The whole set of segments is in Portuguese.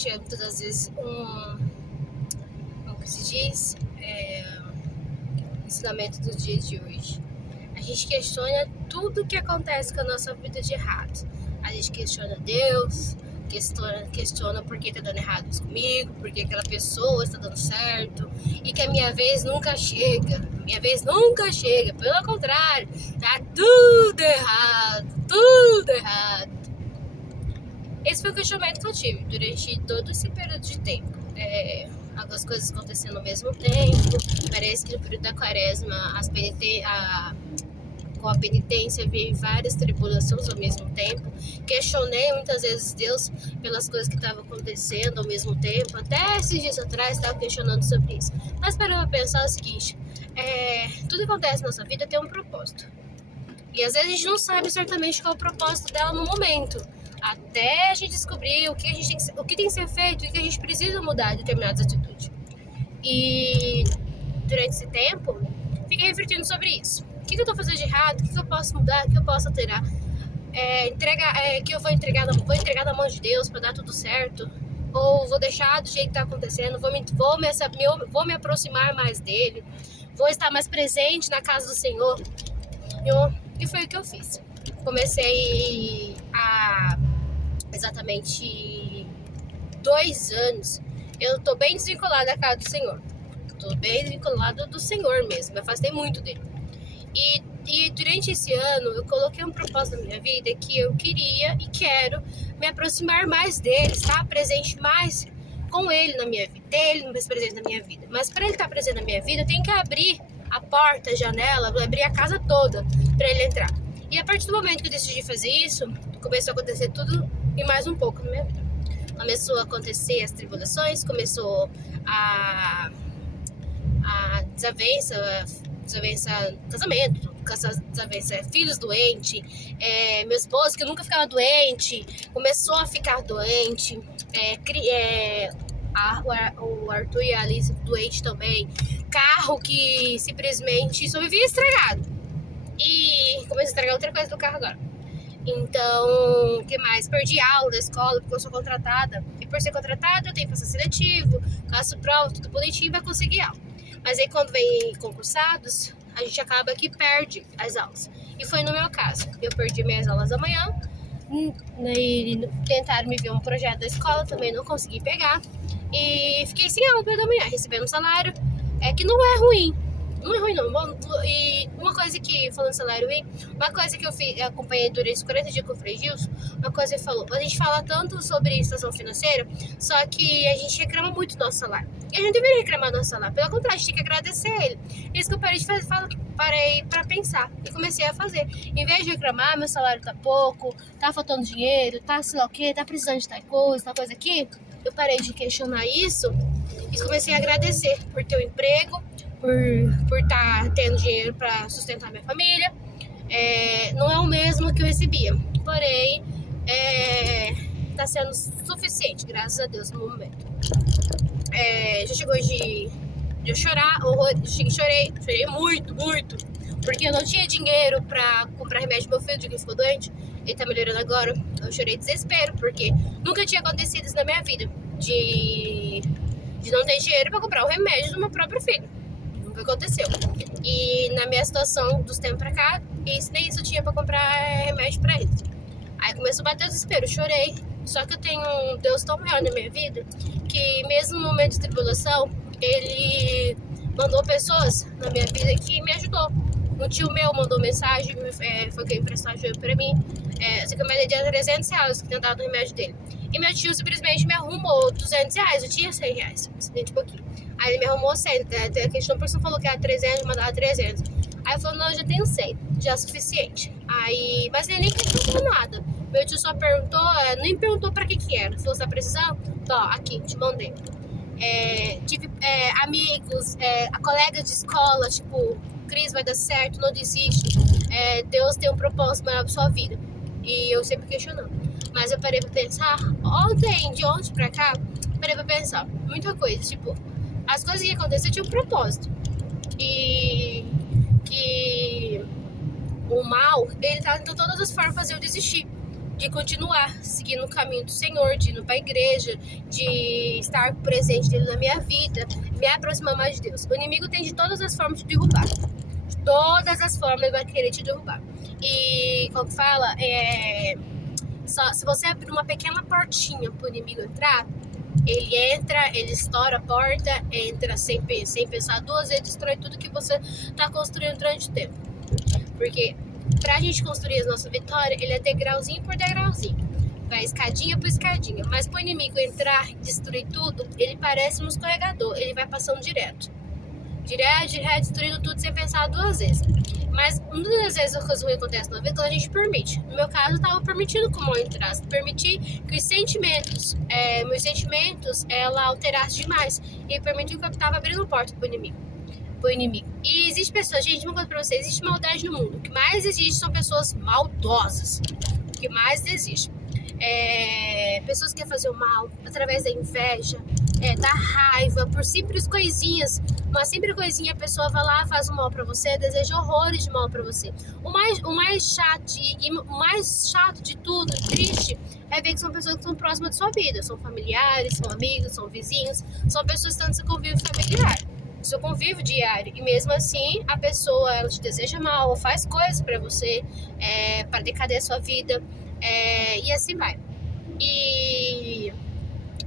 gente é muitas das vezes como que se diz? Ensinamento do dia de hoje. A gente questiona tudo que acontece com a nossa vida de errado. A gente questiona Deus, questiona por que tá dando errado isso comigo, por que aquela pessoa está dando certo, e que a minha vez nunca chega. Minha vez nunca chega, pelo contrário, tá tudo errado, tudo errado. Esse foi o questionamento que eu tive durante todo esse período de tempo. Algumas coisas acontecendo ao mesmo tempo. Parece que no período da quaresma com a penitência veio várias tribulações ao mesmo tempo. Questionei muitas vezes Deus pelas coisas que estavam acontecendo ao mesmo tempo. Até esses dias atrás estava questionando sobre isso. Mas para eu pensar o seguinte, tudo que acontece na nossa vida tem um propósito. E às vezes a gente não sabe certamente qual é o propósito dela no momento. Até a gente descobrir o que tem que ser feito e o que a gente precisa mudar em determinadas atitudes. E durante esse tempo, fiquei refletindo sobre isso. O que eu estou fazendo de errado? O que eu posso mudar? O que eu posso alterar? Que eu vou entregar na mão de Deus para dar tudo certo? Ou vou deixar do jeito que está acontecendo? Vou me aproximar mais dele? Vou estar mais presente na casa do Senhor? E foi o que eu fiz. Comecei há exatamente 2 anos. Eu tô bem desvinculada da casa do Senhor. Tô bem desvinculada do Senhor mesmo. Me afastei muito dele. E durante esse ano eu coloquei um propósito na minha vida que eu queria e quero me aproximar mais dele, estar presente mais com ele na minha vida, ter ele mais presente na minha vida. Mas para ele estar presente na minha vida, eu tenho que abrir a porta, a janela, abrir a casa toda para ele entrar. E a partir do momento que eu decidi fazer isso, começou a acontecer tudo e mais um pouco na minha vida. Começou a acontecer as tribulações, começou a desavença casamento, desavença filhos doentes, meu esposo que nunca ficava doente, começou a ficar doente, o Arthur e a Alice doente também, carro que simplesmente só vivia estragado. E comecei a estragar outra coisa do carro agora. Então, o que mais? Perdi aula da escola porque eu sou contratada. E por ser contratada, eu tenho que fazer seletivo, faço prova, tudo bonitinho pra conseguir aula. Mas aí quando vem concursados, a gente acaba que perde as aulas. E foi no meu caso. Eu perdi minhas aulas da manhã. E tentaram me ver um projeto da escola, também não consegui pegar. E fiquei sem aula pela manhã, recebendo um salário que não é ruim. Não é ruim não. E uma coisa que, falando salário ruim, uma coisa que eu acompanhei durante os 40 dias com o Frei Gilson, uma coisa que ele falou, a gente fala tanto sobre situação financeira, só que a gente reclama muito do nosso salário. E a gente não deveria reclamar do nosso salário, pelo contrário, a gente tem que agradecer a ele. Isso que eu parei de fazer, parei pra pensar e comecei a fazer. Em vez de reclamar, meu salário tá pouco, tá faltando dinheiro, tá sei lá o que, tá precisando de tal coisa aqui, eu parei de questionar isso e comecei a agradecer por ter um emprego, por estar tendo dinheiro para sustentar minha família. Não é o mesmo que eu recebia, porém está sendo suficiente, graças a Deus, no momento. Já chegou de eu chorar, chorei muito, porque eu não tinha dinheiro para comprar remédio pro meu filho, que ficou doente, ele tá melhorando agora. Eu chorei de desespero, porque nunca tinha acontecido isso na minha vida, de não ter dinheiro para comprar o remédio do meu próprio filho. Nunca aconteceu. E na minha situação dos tempos pra cá, nem isso eu tinha pra comprar remédio pra ele. Aí começou a bater o desespero, chorei. Só que eu tenho um Deus tão maior na minha vida, que mesmo no momento de tribulação, ele mandou pessoas na minha vida que me ajudou. Um tio meu mandou mensagem, foi quem emprestou ajuda pra mim. Só que eu me dei R$300 que tinha dado o remédio dele. E meu tio simplesmente me arrumou R$200, eu tinha R$100, de pouquinho. Aí ele me arrumou 100, a questão, por isso falou que era 300, mandava 300. Aí eu falei, não, eu já tenho 100, já é suficiente. Mas ele nem questionou nada. Meu tio só perguntou, nem perguntou pra que era. Falou, você tá precisando? Tô, aqui, te mandei. Tive amigos, colegas de escola, tipo, Cris, vai dar certo, não desiste. Deus tem um propósito maior pra sua vida. E eu sempre questionando. Mas eu parei pra pensar, de ontem pra cá, parei pra pensar, muita coisa, tipo, as coisas que aconteceram tinham um propósito. E que o mal, ele tá tentando de todas as formas fazer eu desistir. de continuar seguindo o caminho do Senhor, de ir para a igreja, de estar presente dele na minha vida, me aproximar mais de Deus. O inimigo tem de todas as formas de derrubar. De todas as formas ele vai querer te derrubar. E, como fala, se você abrir uma pequena portinha para o inimigo entrar, ele entra, ele estoura a porta, entra sem pensar duas vezes, destrói tudo que você está construindo durante o tempo. Porque pra gente construir a nossa vitória, ele é degrauzinho por degrauzinho. Vai escadinha por escadinha. Mas pro inimigo entrar e destruir tudo, ele parece um escorregador. Ele vai passando direto, destruindo tudo sem pensar duas vezes. Mas muitas vezes as coisas ruins acontecem na vida quando a gente permite. No meu caso, eu estava permitindo que o mal entrasse. Permiti que os sentimentos, meus sentimentos, ela alterasse demais. E permitiu que eu estava abrindo porta pro inimigo. E existe pessoas, gente, uma coisa pra vocês, existe maldade no mundo. O que mais existe são pessoas maldosas. O que mais existe. Pessoas que querem fazer o mal através da inveja, da raiva, por simples coisinhas. Uma simples coisinha, a pessoa vai lá, faz o mal pra você, deseja horrores de mal pra você. O mais chato de tudo, triste, é ver que são pessoas que estão próximas da sua vida. São familiares, são amigos, são vizinhos, são pessoas que estão no seu convívio familiar, seu convívio diário, e mesmo assim a pessoa, ela te deseja mal, ou faz coisas pra você, para decader a sua vida, e assim vai. E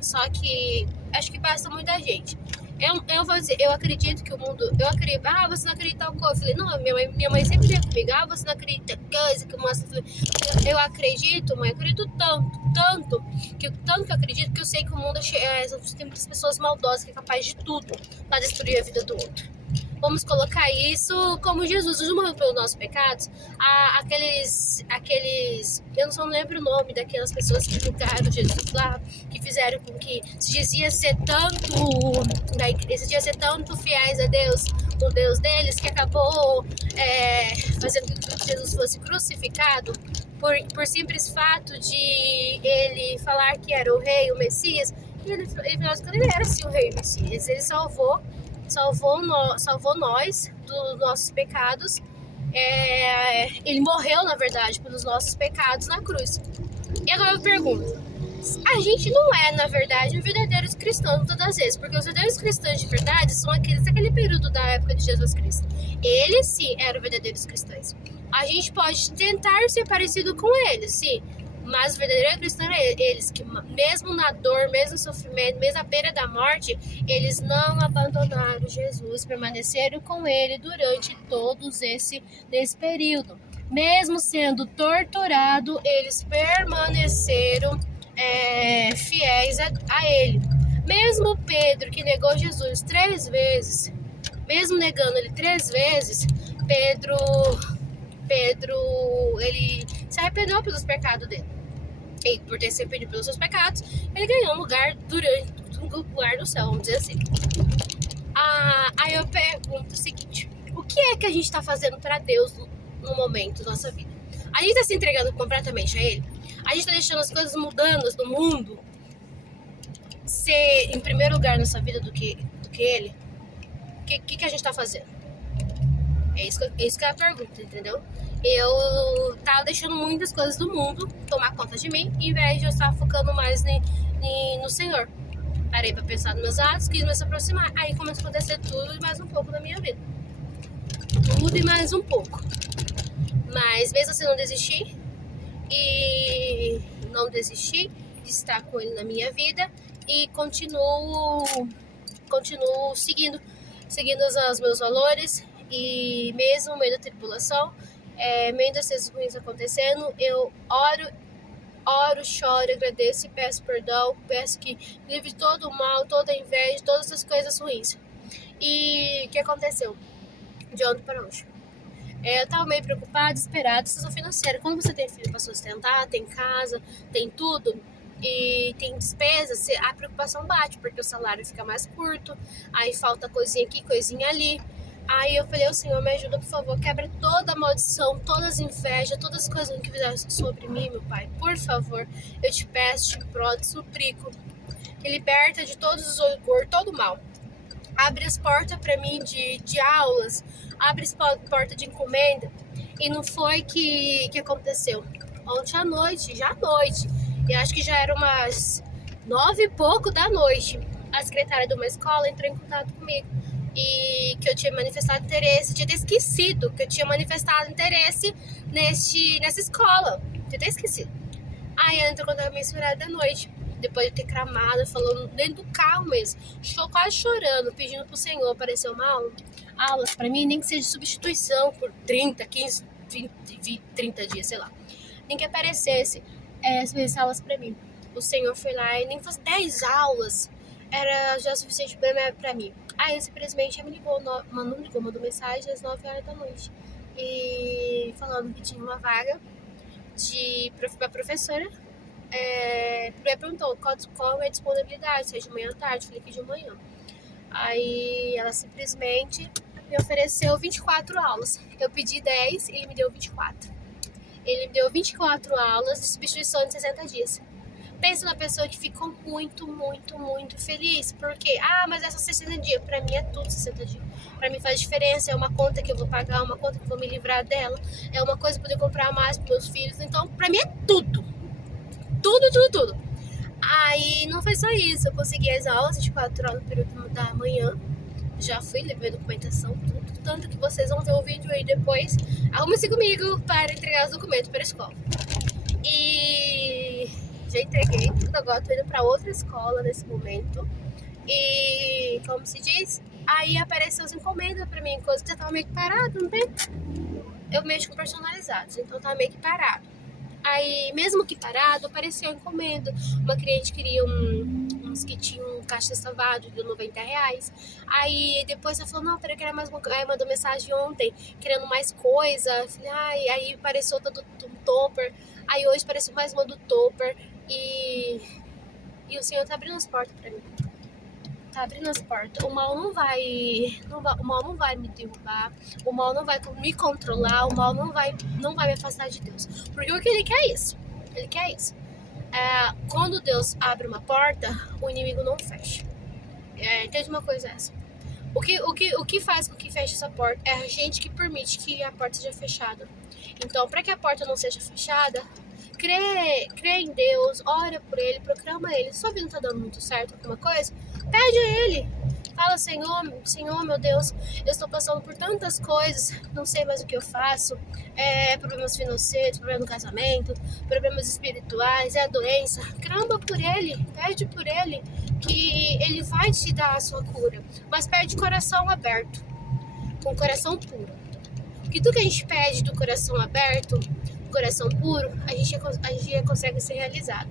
só que acho que basta muito da gente. Eu vou dizer, eu acredito que o mundo, você não acredita em tal coisa. Eu falei, não, minha mãe sempre veio comigo, você não acredita em coisa que mostra. Eu acredito, mãe, eu acredito tanto que eu acredito que eu sei que o mundo tem muitas pessoas maldosas que é capaz de tudo para destruir a vida do outro. Vamos colocar isso como Jesus morreu pelos nossos pecados. Eu não lembro o nome daquelas pessoas que julgaram Jesus lá, que fizeram com que se dizia ser tanto fiéis a Deus, o Deus deles, que acabou fazendo com que Jesus fosse crucificado por simples fato de ele falar que era o rei, o Messias. E ele era sim o rei e o Messias. Ele salvou nós dos nossos pecados. Ele morreu, na verdade, pelos nossos pecados na cruz. E agora eu pergunto, a gente não é, na verdade, um verdadeiros cristãos todas as vezes, porque os verdadeiros cristãos de verdade são aqueles daquele período da época de Jesus Cristo. Eles sim eram verdadeiros cristãos. A gente pode tentar ser parecido com eles, sim, mas o verdadeiro cristão é eles que, mesmo na dor, mesmo no sofrimento, mesmo à beira da morte, eles não abandonaram Jesus, permaneceram com ele durante todos esse período. Mesmo sendo torturado, eles permaneceram fiéis a ele. Mesmo Pedro, que negou Jesus 3 vezes, mesmo negando ele 3 vezes, Pedro ele se arrependeu pelos pecados dele. E por ter se arrependido pelos seus pecados, ele ganhou um lugar no céu, vamos dizer assim. Aí eu pergunto o seguinte: o que é que a gente está fazendo para Deus no momento da nossa vida? A gente está se entregando completamente a Ele? A gente está deixando as coisas mudando no mundo ser em primeiro lugar na nossa vida do que Ele? O que a gente está fazendo? É isso que é a pergunta, entendeu? Eu tava deixando muitas coisas do mundo tomar conta de mim, em vez de eu estar focando mais no Senhor. Parei pra pensar nos meus atos, quis me aproximar. Aí começou a acontecer tudo e mais um pouco na minha vida. Tudo e mais um pouco. Mas mesmo assim, não desisti. E não desisti de estar com Ele na minha vida. E continuo seguindo os meus valores. E mesmo no meio da tribulação, meio das coisas ruins acontecendo, eu oro, choro, agradeço e peço perdão, peço que livre todo o mal, toda a inveja, todas as coisas ruins. E o que aconteceu? De ontem para hoje. Eu tava meio preocupada, desesperada, situação financeira. Quando você tem filho para sustentar, tem casa, tem tudo e tem despesas, a preocupação bate, porque o salário fica mais curto, aí falta coisinha aqui, coisinha ali. Aí eu falei, Senhor, me ajuda, por favor, quebra toda a maldição, todas as invejas, todas as coisas que fizeram sobre mim, meu Pai. Por favor, eu te peço, te imploro, te suplico. Me liberta de todos os orgulhos, todo o mal. Abre as portas para mim de aulas, abre as portas de encomenda. E não foi que aconteceu. ontem à noite, já à noite. E acho que já era umas 9 e pouco da noite. A secretária de uma escola entrou em contato comigo. E que eu tinha manifestado interesse, tinha até esquecido que eu tinha manifestado interesse nessa escola. Tinha até esquecido. Aí ela entrou em contato comigo esse horário da noite. Depois de ter cramado, falando dentro do carro mesmo. Quase chorando, pedindo pro Senhor aparecer uma aula. Aulas pra mim, nem que seja substituição por 30, 15, 20, 30 dias, sei lá. Nem que aparecesse essas aulas pra mim. O Senhor foi lá e nem fosse 10 aulas. Era já suficiente pra mim. Aí simplesmente me ligou, mandou mensagem às 9 horas da noite. E falando que tinha uma vaga pra professora. Perguntou qual é a disponibilidade, se é de manhã ou tarde. Falei que de manhã. Aí ela simplesmente me ofereceu 24 aulas. Eu pedi 10 e ele me deu 24. Ele me deu 24 aulas de substituição de 60 dias. Pensa na pessoa que ficou muito, muito, muito feliz. Porque, mas é só 60 dias. Pra mim é tudo 60 dias. Pra mim faz diferença. É uma conta que eu vou pagar, uma conta que eu vou me livrar dela. É uma coisa pra poder comprar mais pros meus filhos. Então, pra mim é tudo. Tudo. Aí não foi só isso. Eu consegui as aulas de 4 horas no período da manhã. Já fui, levei documentação, tudo. Tanto que vocês vão ver o vídeo aí depois. Arrume-se comigo para entregar os documentos para a escola. E já entreguei tudo. Agora tô indo para outra escola nesse momento. E como se diz? Aí apareceu as encomendas para mim, coisa que já tava meio que parado, não tem? Eu mexo com personalizados, então tá meio que parado. Aí, mesmo que parado, apareceu a encomenda. Uma cliente queria uns que tinham um caixa salvado de R$90. Aí depois ela falou, não, peraí, eu quero mais uma coisa. Aí mandou mensagem ontem, querendo mais coisa. Falei, aí apareceu outra do Topper. Aí hoje apareceu mais uma do Topper. E o Senhor tá abrindo as portas pra mim. Tá abrindo as portas. O mal não vai me derrubar. O mal não vai me controlar. O mal não vai me afastar de Deus. Porque o que ele quer é isso. Ele quer isso. Quando Deus abre uma porta, o inimigo não fecha. Entende uma coisa essa? O que faz com que feche essa porta é a gente que permite que a porta seja fechada. Então, para que a porta não seja fechada, crê em Deus, ora por Ele, proclama Ele. Se sua vida não tá dando muito certo alguma coisa, pede a Ele. Fala, Senhor, meu Deus, eu estou passando por tantas coisas, não sei mais o que eu faço. Problemas financeiros, problema no casamento, problemas espirituais, a doença. Clama por Ele, pede por Ele, que Ele vai te dar a sua cura. Mas pede coração aberto, com coração puro. Porque tudo que a gente pede do coração aberto, coração puro, a gente consegue ser realizado.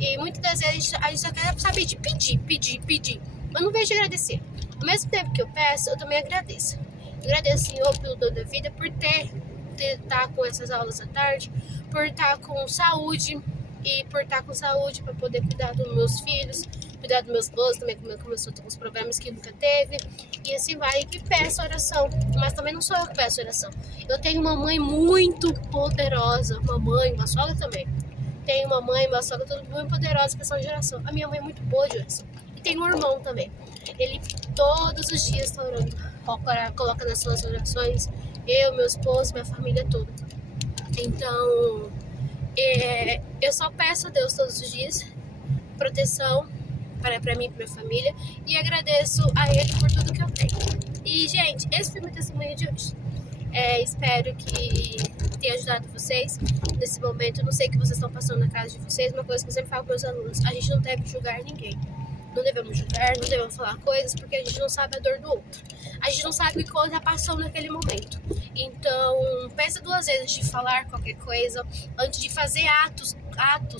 E muitas das vezes a gente só quer saber de pedir, mas não vejo de agradecer. Ao mesmo tempo que eu peço, eu também agradeço. Eu agradeço, Senhor, pelo dom da vida, por estar com essas aulas à tarde, por estar com saúde e por estar com saúde para poder cuidar dos meus filhos, cuidar do meu esposo também, como começou a ter uns problemas que nunca teve, e assim vai, e peço oração. Mas também não sou eu que peço oração. Eu tenho uma mãe muito poderosa, uma sogra também. Tenho uma mãe, uma sogra, tudo muito poderosa, questão de oração. A minha mãe é muito boa de oração. E tem um irmão também. Ele todos os dias está orando. Coloca nas suas orações, eu, meu esposo, minha família toda. Então, eu só peço a Deus todos os dias proteção para mim e para minha família, e agradeço a Ele por tudo que eu tenho. E, gente, esse foi meu testemunho de hoje. Espero que tenha ajudado vocês nesse momento. Eu não sei o que vocês estão passando na casa de vocês. Uma coisa que eu sempre falo para os alunos: a gente não deve julgar ninguém. Não devemos julgar, não devemos falar coisas, porque a gente não sabe a dor do outro. A gente não sabe o que o outro está passando naquele momento. Então, pensa 2 vezes antes de falar qualquer coisa, antes de fazer atos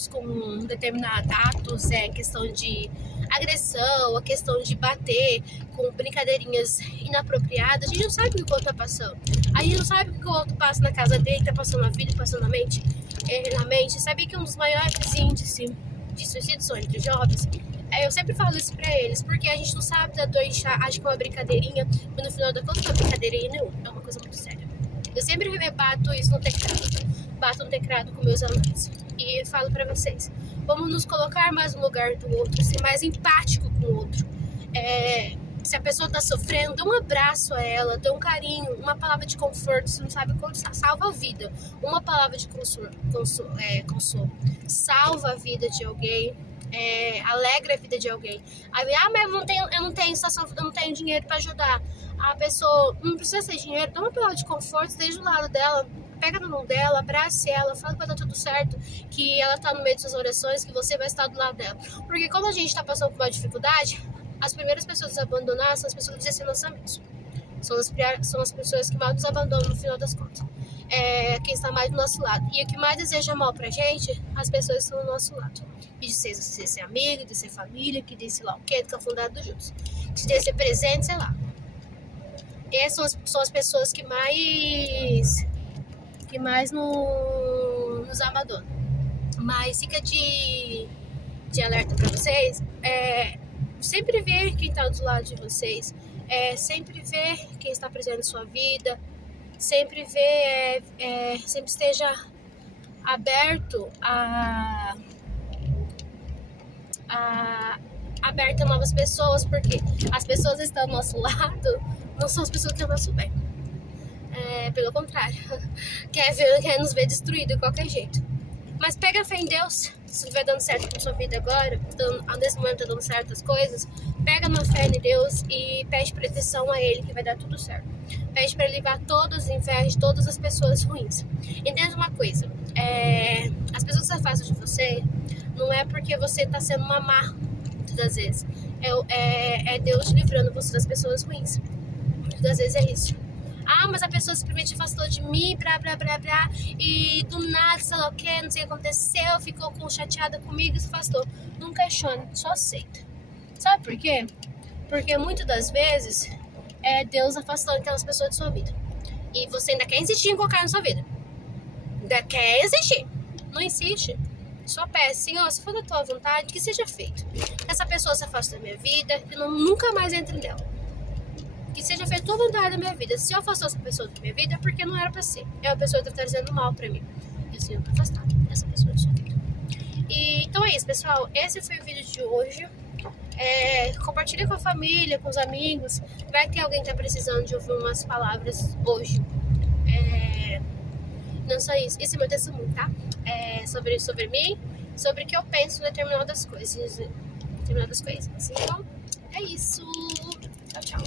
com determinados atos, questão de agressão, a questão de bater com brincadeirinhas inapropriadas. A gente não sabe o que o outro está passando. A gente não sabe o que o outro passa na casa dele, está passando na vida, passando na mente. Sabia que um dos maiores índices de suicídio são entre jovens? Eu sempre falo isso pra eles, porque a gente não sabe da dor, a gente acha que é uma brincadeirinha, mas no final da conta não é brincadeirinha nenhuma, é uma coisa muito séria. Eu sempre bato isso no teclado, bato no teclado com meus alunos e falo pra vocês: vamos nos colocar mais no lugar do outro, ser mais empático com o outro. Se a pessoa tá sofrendo, dê um abraço a ela, dê um carinho, uma palavra de conforto, você não sabe como salva a vida. Uma palavra de consolo, salva a vida de alguém, alegra a vida de alguém. Aí, mas eu não tenho dinheiro para ajudar. A pessoa não precisa ter dinheiro, dá uma palavra de conforto, esteja do lado dela, pega na mão dela, abrace ela, fala que vai dar tudo certo, que ela tá no meio de suas orações, que você vai estar do lado dela. Porque quando a gente tá passando por uma dificuldade, as primeiras pessoas a abandonar são as pessoas que dizem ser nossos amigos. São as pessoas que mais nos abandonam no final das contas. Quem está mais do nosso lado. E o que mais deseja mal pra gente, as pessoas que estão do nosso lado. E de ser amigo, de ser família, que diz sei lá o que, que é fundado juntos. De ser presente, sei lá. Essas são as pessoas que mais nos abandonam. Mas fica de alerta pra vocês. Sempre ver quem está do lado de vocês, sempre ver quem está presente na sua vida, sempre ver, sempre esteja aberto aberto a novas pessoas, porque as pessoas que estão do nosso lado não são as pessoas que querem o nosso bem. Pelo contrário, quer nos ver destruído de qualquer jeito. Mas pega fé em Deus. Se estiver dando certo com sua vida agora, nesse momento tá dando certo as coisas, pega uma fé em Deus e pede proteção a Ele, que vai dar tudo certo. Pede para Ele livrar todos os invejas, todas as pessoas ruins. Entenda uma coisa, as pessoas que se afastam de você, não é porque você tá sendo uma má, muitas das vezes. É Deus livrando você das pessoas ruins. Muitas das vezes é isso. Mas a pessoa simplesmente afastou de mim, e do nada, sei lá o que, não sei o que aconteceu, ficou chateada comigo e se afastou. Não questione, só aceita. Sabe por quê? Porque muitas das vezes é Deus afastando aquelas pessoas de sua vida. E você ainda quer insistir em colocar na sua vida. Ainda quer insistir. Não insiste. Só peça, Senhor, se for da tua vontade, que seja feito. Que essa pessoa se afaste da minha vida, que eu nunca mais entre nela. Que seja feita a tua vontade da minha vida. Se eu afastou essa pessoa da minha vida, é porque não era pra ser. É uma pessoa que tá trazendo mal pra mim. E o Senhor tá afastado essa pessoa da sua vida. Então é isso, pessoal. Esse foi o vídeo de hoje. Compartilha com a família, com os amigos. Vai ter alguém que tá precisando de ouvir umas palavras hoje. Não só isso. Esse é meu testemunho, tá? Sobre mim, sobre o que eu penso em determinadas coisas. Então, é isso. Tchau, tchau.